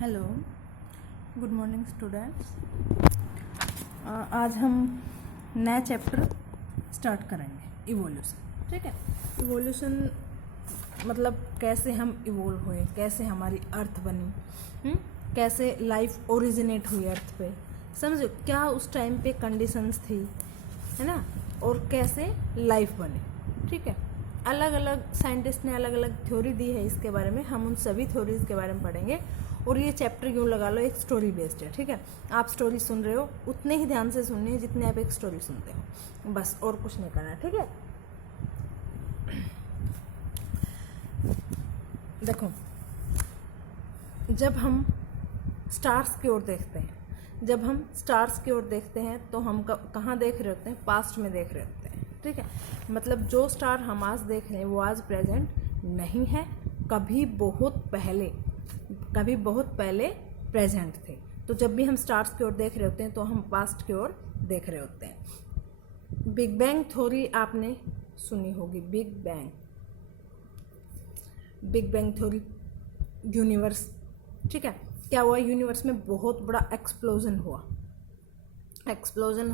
Hello, good morning students. आज हम नया चैप्टर स्टार्ट करेंगे, इवोल्यूशन। ठीक है, इवोल्यूशन मतलब कैसे हम इवोल्व हुए, कैसे हमारी अर्थ बनी, कैसे लाइफ ओरिजिनेट हुई अर्थ पे, समझो क्या उस टाइम पे कंडीशंस थी, है ना, और कैसे लाइफ बनी। ठीक है, अलग अलग साइंटिस्ट ने अलग अलग थ्योरी दी है इसके बारे में, हम उन सभी थ्योरीज के बारे में पढ़ेंगे। और ये चैप्टर यूँ लगा लो एक स्टोरी बेस्ड है। ठीक है, आप स्टोरी सुन रहे हो उतने ही ध्यान से सुननी है जितने आप एक स्टोरी सुनते हो, बस और कुछ नहीं करना है। ठीक है, देखो जब हम स्टार्स की ओर देखते हैं, तो हम कहाँ देख रहे होते हैं? पास्ट में देख रहे होते हैं। ठीक है, मतलब जो स्टार हम आज देख रहे हैं वो आज प्रेजेंट नहीं है, कभी बहुत पहले प्रेजेंट थे। तो जब भी हम स्टार्स की ओर देख रहे होते हैं तो हम पास्ट की ओर देख रहे होते हैं। बिग बैंग थ्योरी आपने सुनी होगी। Big bang theory, universe. ठीक है, क्या हुआ? यूनिवर्स में बहुत बड़ा एक्सप्लोजन हुआ। एक्सप्लोजन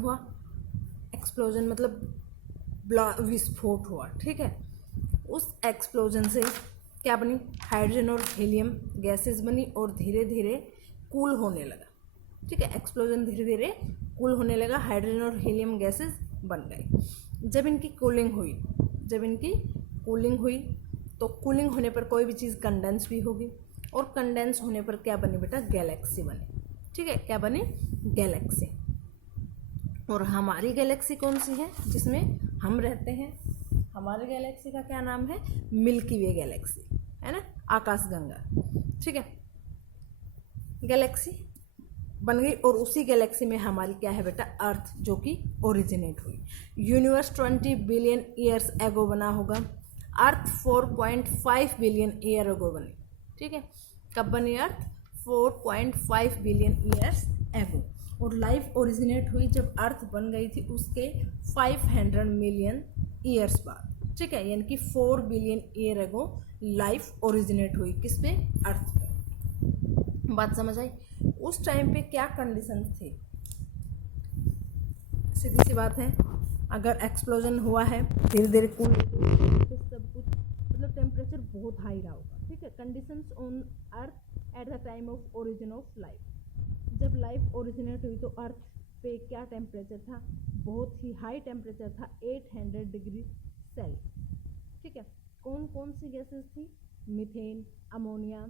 मतलब विस्फोट हुआ। ठीक है, उस एक्सप्लोजन से क्या बनी? हाइड्रोजन और हीलियम गैसेस बनी और धीरे धीरे कूल होने लगा। ठीक है, एक्सप्लोजन धीरे धीरे कूल होने लगा, हाइड्रोजन और हीलियम गैसेस बन गई। जब इनकी कूलिंग हुई तो कूलिंग होने पर कोई भी चीज़ कंडेंस भी होगी, और कंडेंस होने पर क्या बनी बेटा? गैलेक्सी बनी। ठीक है, क्या बनी? गैलेक्सी। और हमारी गैलेक्सी कौन सी है जिसमें हम रहते हैं? हमारी गैलेक्सी का क्या नाम है? मिल्की वे गैलेक्सी, है ना, आकाशगंगा। ठीक है, गैलेक्सी बन गई और उसी गैलेक्सी में हमारी क्या है बेटा? अर्थ, जो कि ओरिजिनेट हुई। यूनिवर्स 20 बिलियन ईयर्स एगो बना होगा, अर्थ 4.5 बिलियन ईयर एगो बनी। ठीक है, कब बनी अर्थ? 4.5 बिलियन ईयर्स एगो। और लाइफ ओरिजिनेट हुई जब अर्थ बन गई थी उसके 500 मिलियन ईयर्स बाद। ठीक है, यानी कि 4 billion year ago life originate हुई। किस पे? अर्थ पे। बात समझ आई? उस टाइम पे क्या कंडीशन थी? सीधी सी बात है, अगर एक्सप्लोजन हुआ है धीरे धीरे कूल, तो सब कुछ मतलब टेम्परेचर बहुत हाई रहा होगा। ठीक है, conditions on earth at the time of origin of life. जब लाइफ ओरिजिनेट हुई तो अर्थ पे क्या टेम्परेचर था? बहुत ही हाई टेम्परेचर था, 800 डिग्री सेल्सियस। ठीक है, कौन कौन सी गैसेस थी? Methane, ammonia,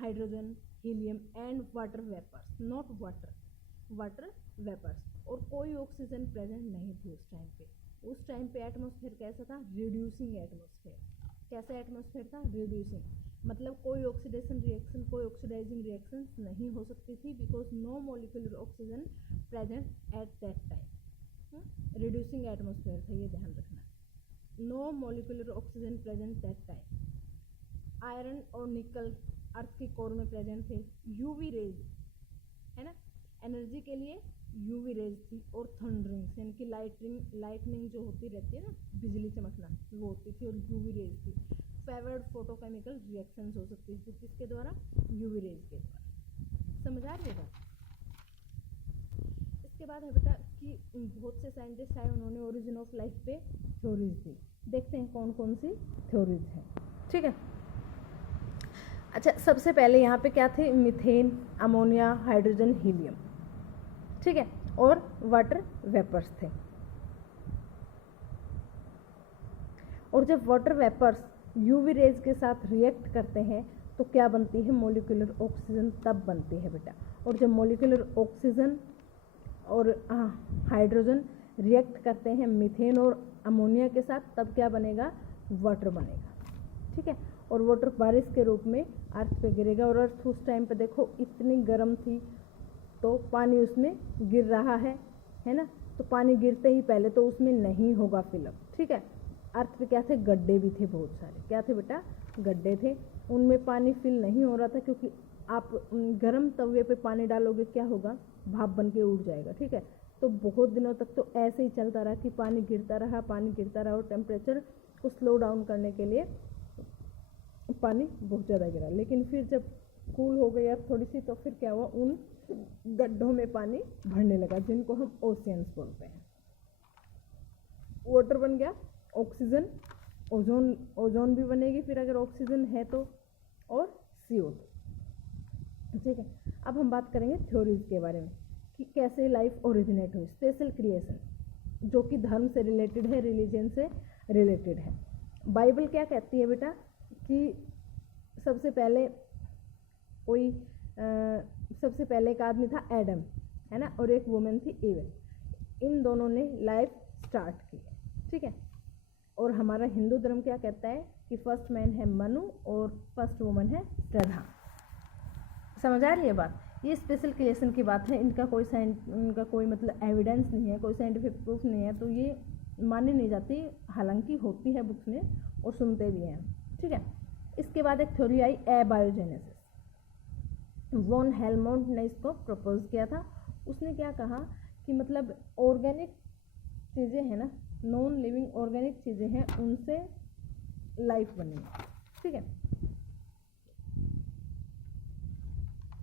hydrogen, helium and water vapours, not water vapours. और कोई ऑक्सीजन प्रेजेंट नहीं थी उस टाइम पे। उस टाइम पे एटमॉस्फेयर कैसा था? Reducing atmosphere. कैसा एटमॉस्फेयर था? रिड्यूसिंग, मतलब कोई ऑक्सीडाइजिंग रिएक्शन नहीं हो सकती थी, because no molecular oxygen present at that time. Reducing atmosphere था, ये ध्यान रखना। No molecular oxygen present that time. Iron और निकल अर्थ के कोर में प्रेजेंट थे। यूवी रेज, है ना, एनर्जी के लिए यूवी रेज थी। और थंडरिंग यानी कि लाइटनिंग जो होती रहती है ना, बिजली चमकना, वो होती थी। और यूवी रेज थी। फेवर्ड फोटोकेमिकल रिएक्शंस हो सकती थी किसके द्वारा? यूवी रेज के द्वारा। समझ आ रही है बात? इसके बाद है बेटा कि बहुत से साइंटिस्ट आए, उन्होंने ओरिजिन ऑफ लाइफ पे थ्योरीज दी। देखते हैं कौन कौन सी थ्योरीज हैं। ठीक है, अच्छा, सबसे पहले यहाँ पे क्या थे? Methane, ammonia, hydrogen, helium. ठीक है, और वाटर वेपर्स थे। और जब वाटर वेपर्स यूवी रेज के साथ रिएक्ट करते हैं तो क्या बनती है? मॉलिक्यूलर ऑक्सीजन तब बनती है बेटा। और जब मॉलिक्यूलर ऑक्सीजन और हाइड्रोजन रिएक्ट करते हैं मीथेन और अमोनिया के साथ, तब क्या बनेगा? वाटर बनेगा। ठीक है, और वाटर बारिश के रूप में अर्थ पे गिरेगा। और अर्थ उस टाइम पे देखो इतनी गर्म थी, तो पानी उसमें गिर रहा है ना, तो पानी गिरते ही पहले तो उसमें नहीं होगा फिलअप। ठीक है, अर्थ पे क्या थे? गड्ढे भी थे बहुत सारे। क्या थे बेटा? गड्ढे थे, उनमें पानी फिल नहीं हो रहा था, क्योंकि आप गर्म तवे पे पानी डालोगे क्या होगा? भाप बन के उड़ जाएगा। ठीक है, तो बहुत दिनों तक तो ऐसे ही चलता रहा कि पानी गिरता रहा और टेम्परेचर को स्लो डाउन करने के लिए पानी बहुत ज़्यादा गिरा। लेकिन फिर जब कूल हो गई अर्थ थोड़ी सी, तो फिर क्या हुआ, उन गड्ढों में पानी भरने लगा जिनको हम ओशियंस बोलते हैं। वाटर बन गया, ऑक्सीजन, ओजोन भी बनेगी फिर अगर ऑक्सीजन है तो, और CO2। ठीक है, अब हम बात करेंगे थ्योरीज के बारे में कि कैसे लाइफ ओरिजिनेट हुई। स्पेशल क्रिएशन, जो कि धर्म से रिलेटेड है, रिलीजन से रिलेटेड है। बाइबल क्या कहती है बेटा कि सबसे पहले एक आदमी था एडम, है ना, और एक वुमेन थी एवन। इन दोनों ने लाइफ स्टार्ट की, ठीक है। और हमारा हिंदू धर्म क्या कहता है कि फर्स्ट मैन है मनु और फर्स्ट वुमन है श्रद्धा। समझ आ रही है बात? ये स्पेशल क्रिएशन की बात है, इनका कोई मतलब एविडेंस नहीं है, कोई साइंटिफिक प्रूफ नहीं है, तो ये मानी नहीं जाती, हालांकि होती है बुक्स में और सुनते भी हैं, ठीक है। इसके बाद एक थ्योरी आई एबायोजेनेसिस। वॉन हेलमोंट ने इसको प्रपोज किया था। उसने क्या कहा कि मतलब ऑर्गेनिक चीज़ें हैं ना, नॉन लिविंग ऑर्गेनिक चीज़ें हैं, उनसे लाइफ बनी, ठीक है।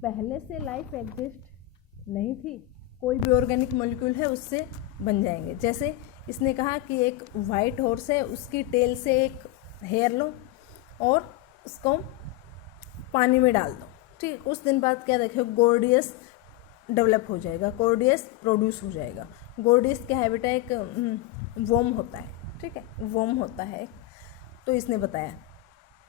पहले से लाइफ एग्जिस्ट नहीं थी, कोई भी ऑर्गेनिक मॉलिक्यूल है उससे बन जाएंगे। जैसे इसने कहा कि एक वाइट हॉर्स है, उसकी टेल से एक हेयर लो और उसको पानी में डाल दो, ठीक। कुछ दिन बाद क्या देखो, गोर्डियस डेवलप हो जाएगा, गोर्डियस प्रोड्यूस हो जाएगा। गोर्डियस क्या है बेटा, एक वर्म होता है, ठीक है, वर्म होता है। तो इसने बताया,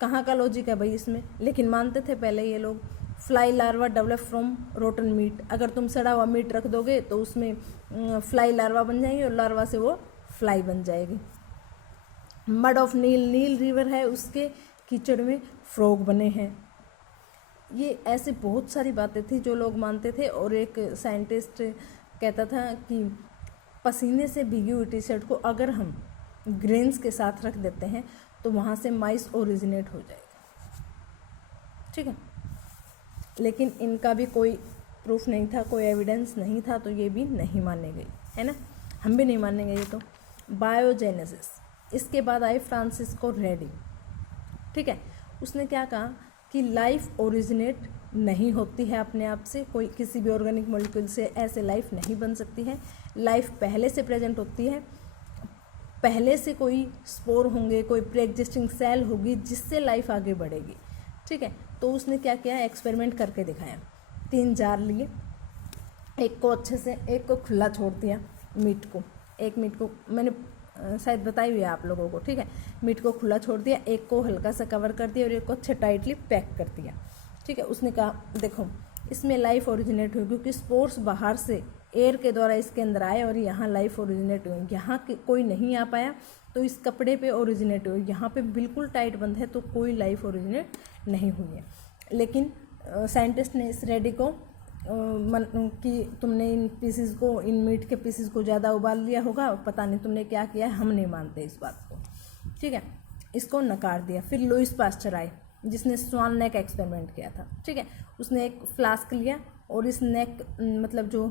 कहाँ का लॉजिक है भाई इसमें, लेकिन मानते थे पहले ये लोग। Fly larva develop from rotten meat, अगर तुम सड़ा हुआ मीट रख दोगे तो उसमें फ्लाई लार्वा बन जाएंगे और लार्वा से वो फ्लाई बन जाएगी। मड ऑफ नील रिवर है, उसके कीचड़ में फ्रॉग बने हैं। ये ऐसे बहुत सारी बातें थी जो लोग मानते थे। और एक साइंटिस्ट कहता था कि पसीने से भीगी हुई टी शर्ट को अगर हम ग्रेन्स के साथ रख देते हैं तो वहाँ से माइस ओरिजिनेट हो जाएगा, ठीक है। लेकिन इनका भी कोई प्रूफ नहीं था, कोई एविडेंस नहीं था, तो ये भी नहीं माने गई, है ना, हम भी नहीं मानेंगे ये तो। बायोजेनेसिस, इसके बाद आई फ्रांसिस्को रेडी, ठीक है। उसने क्या कहा कि लाइफ ओरिजिनेट नहीं होती है अपने आप से, कोई किसी भी ऑर्गेनिक मॉलिक्यूल से ऐसे लाइफ नहीं बन सकती है। लाइफ पहले से प्रेजेंट होती है, पहले से कोई स्पोर होंगे, कोई प्री एग्जिस्टिंग सेल होगी जिससे लाइफ आगे बढ़ेगी, ठीक है। तो उसने क्या किया, एक्सपेरिमेंट करके दिखाया। 3 जार लिए, एक को अच्छे से, एक को खुला छोड़ दिया मीट को, एक मीट को मैंने शायद बताई हुई है आप लोगों को, ठीक है। मीट को खुला छोड़ दिया, एक को हल्का सा कवर कर दिया और एक को अच्छे टाइटली पैक कर दिया, ठीक है। उसने कहा देखो इसमें लाइफ ओरिजिनेट हुई क्योंकि स्पोर्स बाहर से एयर के द्वारा इसके अंदर आए और यहाँ लाइफ ओरिजिनेट हुई। यहाँ कोई नहीं आ पाया तो इस कपड़े पे ओरिजिनेट हुई, यहाँ पे बिल्कुल टाइट बंद है तो कोई लाइफ ओरिजिनेट नहीं हुई है। लेकिन साइंटिस्ट ने इस रेडी को कि तुमने इन पीसेस को, इन मीट के पीसेस को ज़्यादा उबाल लिया होगा, पता नहीं तुमने क्या किया है, हम नहीं मानते इस बात को, ठीक है। इसको नकार दिया। फिर लुइस पास्चर आए जिसने स्वान नेक एक्सपेरिमेंट किया था, ठीक है। उसने एक फ्लास्क लिया और इस नेक मतलब जो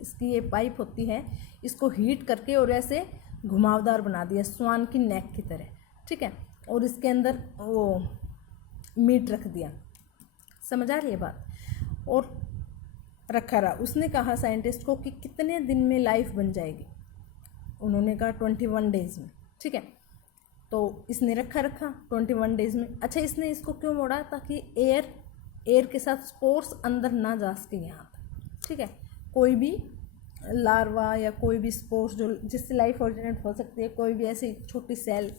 इसकी ये पाइप होती है इसको हीट करके और ऐसे घुमावदार बना दिया स्वान की नेक की तरह, ठीक है। और इसके अंदर वो मीट रख दिया, समझ आ रही है बात, और रखा रहा। उसने कहा साइंटिस्ट को कि कितने दिन में लाइफ बन जाएगी, उन्होंने कहा 21 डेज में, ठीक है। तो इसने रखा 21 डेज में। अच्छा, इसने इसको क्यों मोड़ा, ताकि एयर के साथ स्पोर्स अंदर ना जा सके यहाँ तक, ठीक है। कोई भी लार्वा या कोई भी स्पोर्स जो जिससे लाइफ ओरिजिनेट हो सकती है, कोई भी ऐसी छोटी सेल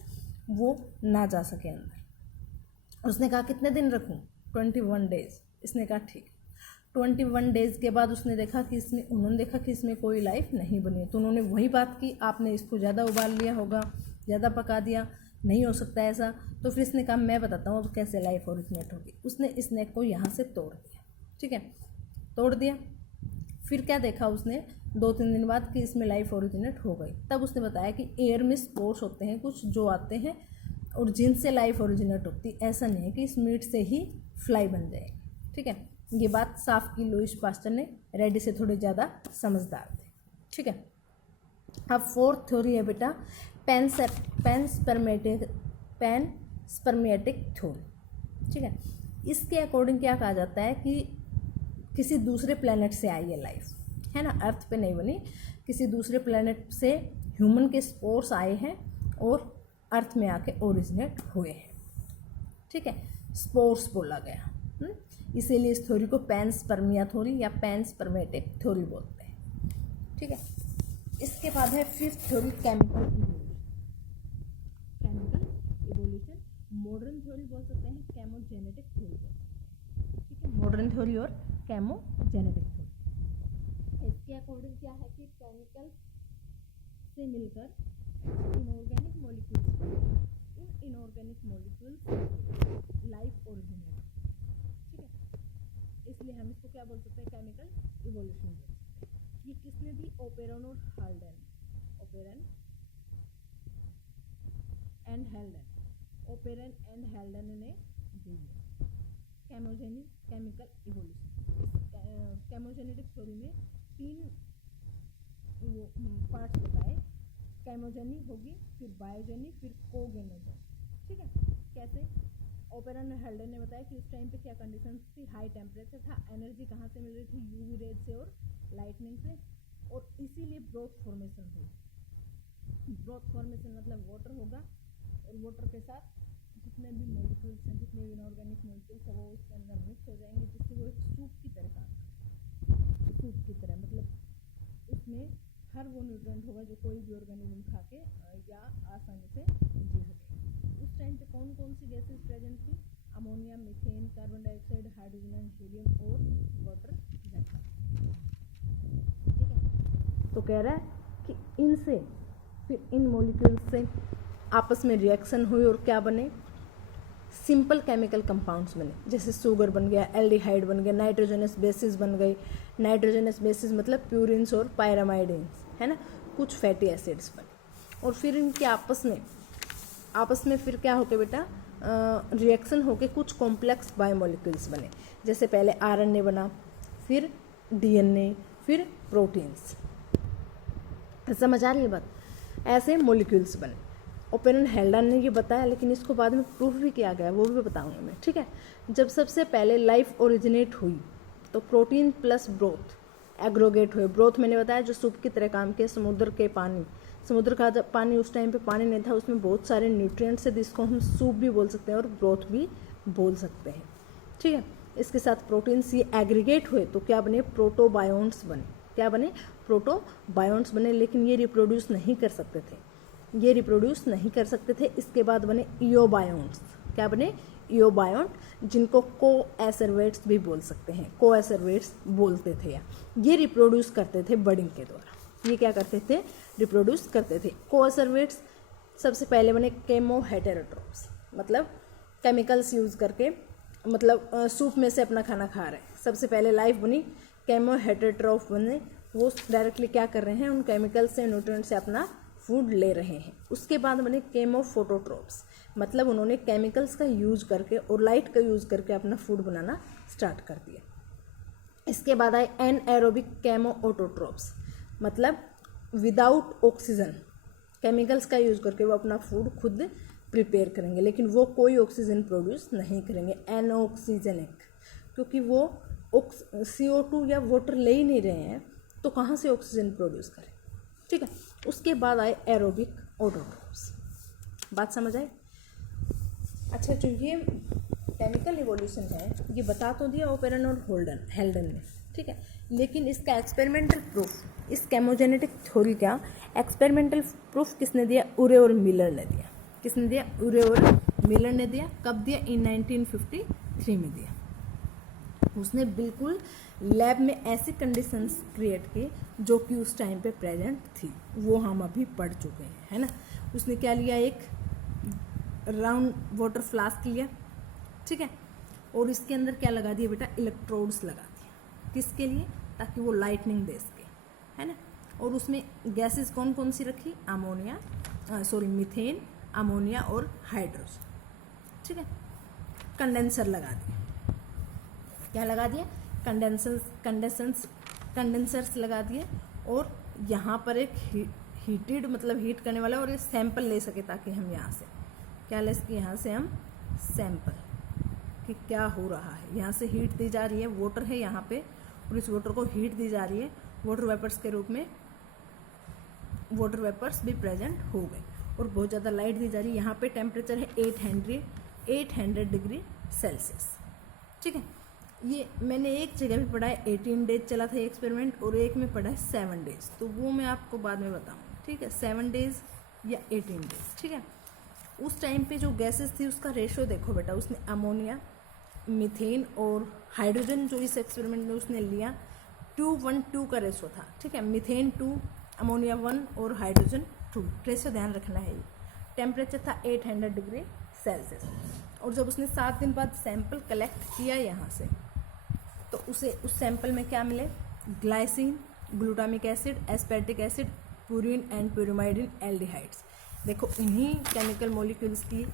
वो ना जा सके अंदर। उसने कहा कितने दिन रखूँ, 21 डेज। इसने कहा ठीक। 21 डेज के बाद उन्होंने देखा कि इसमें कोई लाइफ नहीं बनी। तो उन्होंने वही बात की, आपने इसको ज़्यादा उबाल लिया होगा, ज़्यादा पका दिया, नहीं हो सकता ऐसा। तो फिर इसने कहा मैं बताता हूँ अब कैसे लाइफ ओरिजिनेट होगी। उसने इस नेक को यहाँ से तोड़ दिया, ठीक है, तोड़ दिया। फिर क्या देखा उसने 2-3 दिन बाद कि इसमें लाइफ ओरिजिनेट हो गई। तब उसने बताया कि एयर में स्पोर्स होते हैं कुछ जो आते हैं और जिनसे लाइफ ओरिजिनेट होती, ऐसा नहीं है कि इस मीट से ही फ्लाई बन जाएगी, ठीक है। ये बात साफ की लुइस पास्चर ने, रेडी से थोड़े ज़्यादा समझदार थे, ठीक है। अब 4th थ्योरी है बेटा पैन स्पर्मेटिक थ्योरी, ठीक है। इसके अकॉर्डिंग क्या कहा जाता है कि किसी दूसरे प्लेनेट से आई है लाइफ, है ना, अर्थ पे नहीं बनी, किसी दूसरे प्लेनेट से ह्यूमन के स्पोर्स आए हैं और अर्थ में आके ओरिजिनेट हुए हैं, ठीक है, स्पोर्स बोला गया। इसीलिए इस थ्योरी को पैनस्पर्मिया थ्योरी या पैनस्पर्मेटिक थ्योरी बोलते हैं, ठीक है। इसके बाद है fifth theory, chemical evolution. Modern theory बोल सकते हैं, केमोजेनेटिक थ्योरी बोल सकते हैं, ठीक है, मॉडर्न थ्योरी और केमोजेनेटिक थ्योरी। इसके अकॉर्डिंग क्या है कि केमिकल से मिलकर इनऑर्गेनिक मॉलिक्यूल्स, इन इनऑर्गेनिक मॉलिक्यूल्स लाइफ ओरिजिनेट, ठीक है, इसलिए हम इसको क्या बोल सकते हैं, केमिकल इवोल्यूशन बोल सकते हैं। ये किसने दी, ओपेरन और हाल्डेन, ओपेरन एंड हेल्डन ने दी है केमिकल इवोल्यूशन। केमोजेनेटिक थ्योरी में 3 पार्ट्स बताए, केमोजेनी होगी, फिर बायोजेनी, फिर कोगेनोजेनी, ठीक है। कैसे, ओपेरन और हेल्डन ने बताया कि उस टाइम पे क्या कंडीशंस थी, हाई टेम्परेचर था, एनर्जी कहाँ से मिल रही थी, यूवी रेज से और लाइटनिंग से, और इसीलिए ब्रोथ फॉर्मेशन हुई। ब्रोथ फॉर्मेशन मतलब वाटर होगा और वाटर के साथ जितने भी मॉलिक्यूल्स हैं, जितने भी इनऑर्गेनिक मॉलिक्यूल्स हैं, वो उसके अंदर मिक्स हो जाएंगे, जिससे वो एक सूप की तरह काम करेगा। सूप की तरह मतलब उसमें हर वो न्यूट्रिएंट होगा जो कोई भी ऑर्गेनिज्म खा के या आसानी से जी सके। उस टाइम पे कौन कौन सी गैसेस प्रेजेंट थी, ammonia, methane, carbon dioxide, hydrogen and helium और वाटर वेपर, ठीक है। तो कह रहा है कि इनसे फिर इन मॉलिक्यूल्स से आपस में रिएक्शन हुई और क्या बने, सिंपल केमिकल कंपाउंड्स बने, जैसे शुगर बन गया, एल्डिहाइड बन गया, नाइट्रोजनस बेसिस बन गई, नाइट्रोजनस बेसिस मतलब प्यूरिन्स और पायरामाइडिन्स, है ना, कुछ फैटी एसिड्स बने, और फिर इनके आपस में फिर क्या होके बेटा रिएक्शन होके कुछ कॉम्प्लेक्स बायोमोलिक्यूल्स बने, जैसे पहले आरएनए बना, फिर डीएनए, फिर प्रोटीन्स। समझ आ रही है बात, ऐसे मॉलिक्यूल्स बने। ओपेरन हेल्डन ने ये बताया, लेकिन इसको बाद में प्रूफ भी किया गया, वो भी बताऊंगा मैं, ठीक है। जब सबसे पहले लाइफ ओरिजिनेट हुई तो प्रोटीन प्लस ब्रोथ एग्रोगेट हुए। ब्रोथ मैंने बताया जो सूप की तरह काम किया, समुद्र के पानी, समुद्र का जब पानी, उस टाइम पे पानी नहीं था, उसमें बहुत सारे न्यूट्रिएंट्स है, जिसको हम सूप भी बोल सकते हैं और ब्रोथ भी बोल सकते हैं, ठीक है। इसके साथ प्रोटीन्स ये एग्रीगेट हुए तो क्या बने, प्रोटोबायोन्ट्स बने। क्या बने, प्रोटोबायोन्ट्स बने, लेकिन ये रिप्रोड्यूस नहीं कर सकते थे, इसके बाद बने इयोबायोन्ट्स। क्या बने, इयोबायोन्ट, जिनको कोएसरवेट्स भी बोल सकते हैं, कोएसरवेट्स बोलते थे। ये रिप्रोड्यूस करते थे बडिंग के द्वारा। ये क्या करते थे, रिप्रोड्यूस करते थे। कोएसरवेट्स सबसे पहले बने केमोहेटेरोट्रोप्स, मतलब केमिकल्स यूज करके, मतलब सूप में से अपना खाना खा रहे हैं। सबसे पहले लाइफ बनी, केमोहेटेरोट्रोप बने, वो डायरेक्टली क्या कर रहे हैं, उन केमिकल्स से, न्यूट्रिएंट से अपना फूड ले रहे हैं। उसके बाद बने केमोफोटोट्रोप्स, मतलब उन्होंने केमिकल्स का यूज करके और लाइट का यूज करके अपना फूड बनाना स्टार्ट कर दिया। इसके बाद आए एनएरोबिक केमोऑटोट्रोप्स, मतलब विदाउट ऑक्सीजन, केमिकल्स का यूज करके वो अपना फूड खुद प्रिपेयर करेंगे, लेकिन वो कोई ऑक्सीजन प्रोड्यूस नहीं करेंगे, एनऑक्सीजनिक, क्योंकि वो CO2 या वाटर ले ही नहीं रहे हैं, तो कहाँ से ऑक्सीजन प्रोड्यूस करें, ठीक है। उसके बाद आए एरोबिक ऑटोट्रोप्स। बात समझ आए। अच्छा, जो ये केमिकल इवोल्यूशन है, ये बता तो दिया ओपेरन और हेल्डन ने, ठीक है, लेकिन इसका एक्सपेरिमेंटल प्रूफ, इस केमोजेनेटिक थ्योरी का एक्सपेरिमेंटल प्रूफ किसने दिया, उरे और मिलर ने दिया। किसने दिया, उरे और मिलर ने दिया। कब दिया, इन 1953 में दिया। उसने बिल्कुल लैब में ऐसी कंडीशंस क्रिएट की जो कि उस टाइम पे प्रेजेंट थी, वो हम अभी पढ़ चुके हैं, है ना। उसने क्या लिया, एक राउंड वाटर फ्लास्क लिया, ठीक है, और इसके अंदर क्या लगा दिया बेटा, इलेक्ट्रोड्स लगा दिया। किसके लिए, ताकि वो लाइटनिंग दे सके, है ना। और उसमें गैसेस कौन कौन सी रखी, मीथेन, अमोनिया और हाइड्रोजन, ठीक है। कंडेंसर लगा दिया। क्या लगा दिया, कंडेंसर्स लगा दिए, और यहाँ पर एक हीटेड, मतलब हीट करने वाला, और ये सैंपल ले सके, ताकि हम यहाँ से क्या ले सके, यहाँ से हम सैंपल कि क्या हो रहा है। यहाँ से हीट दी जा रही है, वाटर है यहाँ पे, और इस वाटर को हीट दी जा रही है वाटर वेपर्स के रूप में। वाटर वेपर्स भी प्रेजेंट हो गए और बहुत ज़्यादा लाइट दी जा रही है। यहाँ पे टेम्परेचर है 800 डिग्री सेल्सियस। ठीक है, ये मैंने एक जगह भी पढ़ा है 18 डेज चला था एक्सपेरिमेंट, और एक में पढ़ा है 7 डेज, तो वो मैं आपको बाद में बताऊँ। ठीक है, 7 डेज या 18 डेज। ठीक है, उस टाइम पे जो गैसेस थी उसका रेशो देखो बेटा, उसने अमोनिया, मीथेन और हाइड्रोजन जो इस एक्सपेरिमेंट में उसने लिया 2:1:2 का रेशो था। ठीक है, मीथेन 2, अमोनिया 1 और हाइड्रोजन 2, रेशो ध्यान रखना है। ये टेम्परेचर था 800 डिग्री सेल्सियस। और जब उसने 7 दिन बाद सैंपल कलेक्ट किया यहाँ से, तो उसे उस सैंपल में क्या मिले, glycine, glutamic acid, aspartic acid, purine and pyrimidine aldehydes. देखो इन्हीं केमिकल मॉलिक्यूल्स की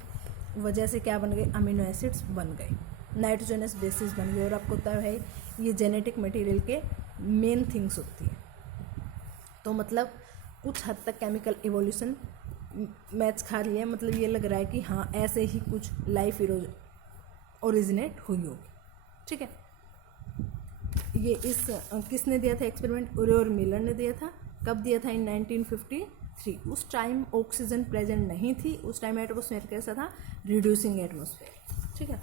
वजह से क्या बन गए, अमीनो एसिड्स बन गए, नाइट्रोजनस बेसिस बन गए। और आपको पता है ये जेनेटिक मटेरियल के मेन थिंग्स होती है। तो मतलब कुछ हद तक केमिकल इवोल्यूशन मैच खा रही है। मतलब ये लग रहा है कि हाँ ऐसे ही कुछ लाइफ ओरिजिनेट हुई होगी। ठीक है, ये इस किसने दिया था एक्सपेरिमेंट, उरे और मिलर ने दिया था। कब दिया था, इन 1953। उस टाइम ऑक्सीजन प्रेजेंट नहीं थी, उस टाइम एटमॉस्फेयर कैसा था, रिड्यूसिंग एटमॉस्फेयर। ठीक है,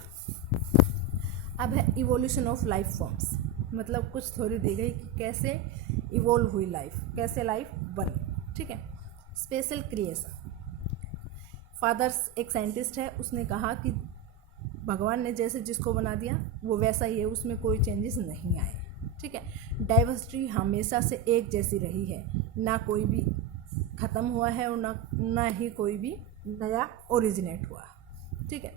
अब है इवोल्यूशन ऑफ लाइफ फॉर्म्स। मतलब कुछ थ्योरी दी गई कि कैसे इवोल्व हुई लाइफ, कैसे लाइफ बनी। ठीक है, स्पेशल क्रिएशन। फादर्स एक साइंटिस्ट है, उसने कहा कि भगवान ने जैसे जिसको बना दिया वो वैसा ही है, उसमें कोई चेंजेस नहीं आए। ठीक है, डाइवर्सिटी हमेशा से एक जैसी रही है, ना कोई भी ख़त्म हुआ है और ना ही कोई भी नया ओरिजिनेट हुआ। ठीक है,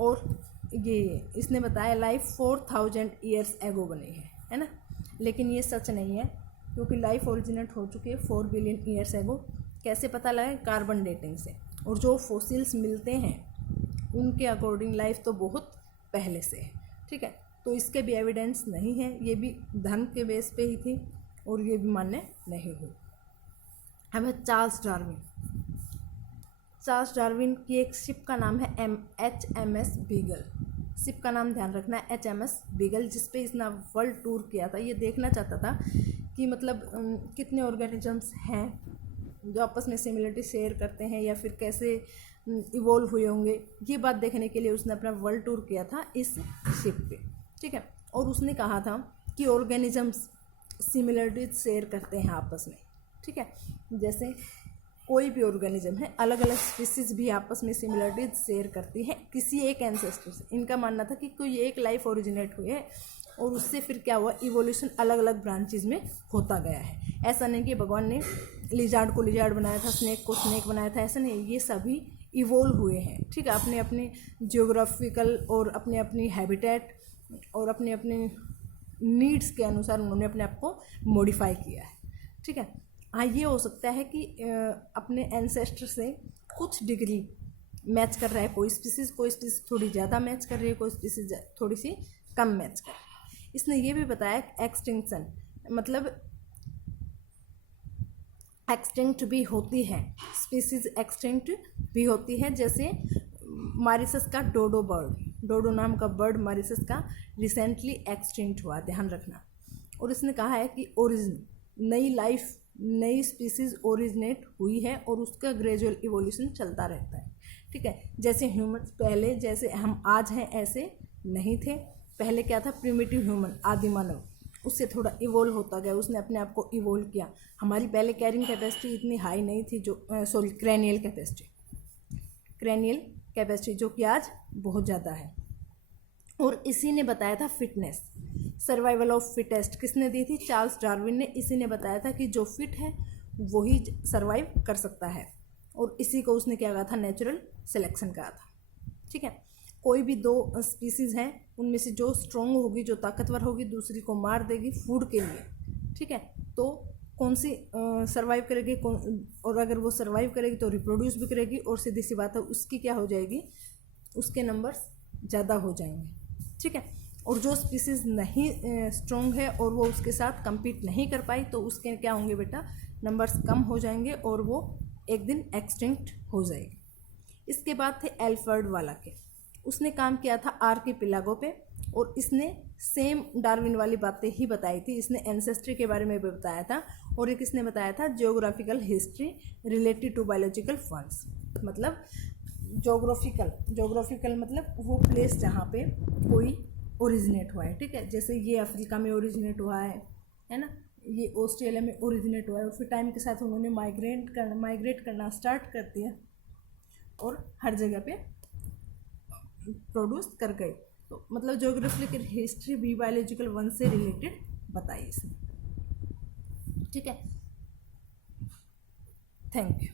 और ये इसने बताया लाइफ 4000 ईयर्स एगो बनी है ना। लेकिन ये सच नहीं है, क्योंकि लाइफ ओरिजिनेट हो चुकी है 4 बिलियन ईयर्स एगो। कैसे पता लगा, कार्बन डेटिंग से। और जो फॉसिल्स मिलते हैं उनके अकॉर्डिंग लाइफ तो बहुत पहले से है। ठीक है, तो इसके भी एविडेंस नहीं है, ये भी धर्म के बेस पे ही थी और ये भी मान्य नहीं हुई। अब है चार्ल्स डार्विन। चार्ल्स डार्विन की एक शिप का नाम है HMS बीगल। शिप का नाम ध्यान रखना है, HMS बीगल, जिसपे इसने वर्ल्ड टूर किया था। ये देखना चाहता था कि मतलब कितने ऑर्गेनिजम्स हैं जो आपस में सिमिलरिटी शेयर करते हैं या फिर कैसे इवोल्व हुए होंगे। ये बात देखने के लिए उसने अपना वर्ल्ड टूर किया था इस शिप पे। ठीक है, और उसने कहा था कि ऑर्गेनिजम्स सिमिलरिटीज शेयर करते हैं आपस में। ठीक है, जैसे कोई भी ऑर्गेनिज्म है, अलग अलग स्पीसीज भी आपस में सिमिलरिटीज शेयर करती है किसी एक एंसेस्टर से। इनका मानना था कि कोई एक लाइफ ओरिजिनेट हुई है और उससे फिर क्या हुआ, इवोल्यूशन अलग अलग ब्रांचेज में होता गया है। ऐसा नहीं कि भगवान ने लिजार्ड को लिजार्ड बनाया था, स्नेक को स्नेक बनाया था, ऐसा नहीं। ये सभी इवोल्व हुए हैं। ठीक है, अपने अपने जियोग्राफिकल और अपने अपनी हैबिटेट और अपने अपने नीड्स के अनुसार उन्होंने अपने आप को मॉडिफाई किया है। ठीक है, हाँ ये हो सकता है कि अपने एंसेस्टर से कुछ डिग्री मैच कर रहा है कोई स्पीसीज थोड़ी ज़्यादा मैच कर रही है, कोई स्पीसीज थोड़ी सी कम मैच कर रही है। इसने ये भी बताया एक्सटिंक्शन, मतलब एक्सटिंक्ट भी होती है, स्पीसीज एक्सटिंक्ट भी होती है। जैसे मॉरिशस का डोडो नाम का बर्ड मॉरिशस का रिसेंटली एक्सटिंक्ट हुआ, ध्यान रखना। और इसने कहा है कि नई स्पीसीज ओरिजिनेट हुई है और उसका ग्रेजुअल इवोल्यूशन चलता रहता है। ठीक है, जैसे ह्यूमन पहले जैसे हम आज हैं ऐसे नहीं थे। पहले क्या था, प्रिमिटिव ह्यूमन, आदि मानव, उससे थोड़ा इवोल्व होता गया, उसने अपने आप को इवोल्व किया। हमारी पहले कैरिंग कैपेसिटी इतनी हाई नहीं थी, क्रेनियल कैपेसिटी जो कि आज बहुत ज़्यादा है। और इसी ने बताया था फिटनेस, सर्वाइवल ऑफ फिटेस्ट किसने दी थी, चार्ल्स डार्विन ने। इसी ने बताया था कि जो फिट है वही सर्वाइव कर सकता है, और इसी को उसने क्या कहा था, नेचुरल सिलेक्शन कहा था। ठीक है, कोई भी दो स्पीसीज़ हैं उनमें से जो स्ट्रॉन्ग होगी, जो ताकतवर होगी, दूसरी को मार देगी फूड के लिए। ठीक है, तो कौन सी सर्वाइव करेगी, और अगर वो सर्वाइव करेगी तो रिप्रोड्यूस भी करेगी, और सीधी सी बात है उसकी क्या हो जाएगी, उसके नंबर्स ज़्यादा हो जाएंगे। ठीक है, और जो स्पीसीज़ नहीं स्ट्रॉन्ग है और वो उसके साथ compete नहीं कर पाई तो उसके क्या होंगे बेटा, नंबर्स कम हो जाएंगे और वो एक दिन एक्सटिंक्ट हो जाएगी। इसके बाद थे एल्फ्रेड वाला के, उसने काम किया था आर्किपेलागो पे, और इसने सेम डार्विन वाली बातें ही बताई थी। इसने एंसेस्ट्री के बारे में भी बताया था, और एक इसने बताया था geographical history related to biological funds. मतलब जोग्राफिकल मतलब वो प्लेस जहाँ पे कोई ओरिजिनेट हुआ है, ठीक है। जैसे ये अफ्रीका में ओरिजिनेट हुआ है ना, ये ऑस्ट्रेलिया में ओरिजिनेट हुआ है, और फिर टाइम के साथ उन्होंने माइग्रेट करना स्टार्ट कर दिया और हर जगह पे प्रोड्यूस कर गए। तो मतलब ज्योग्राफिकल हिस्ट्री भी बायोलॉजिकल वन से रिलेटेड बताई इसने, ठीक है। Thank you.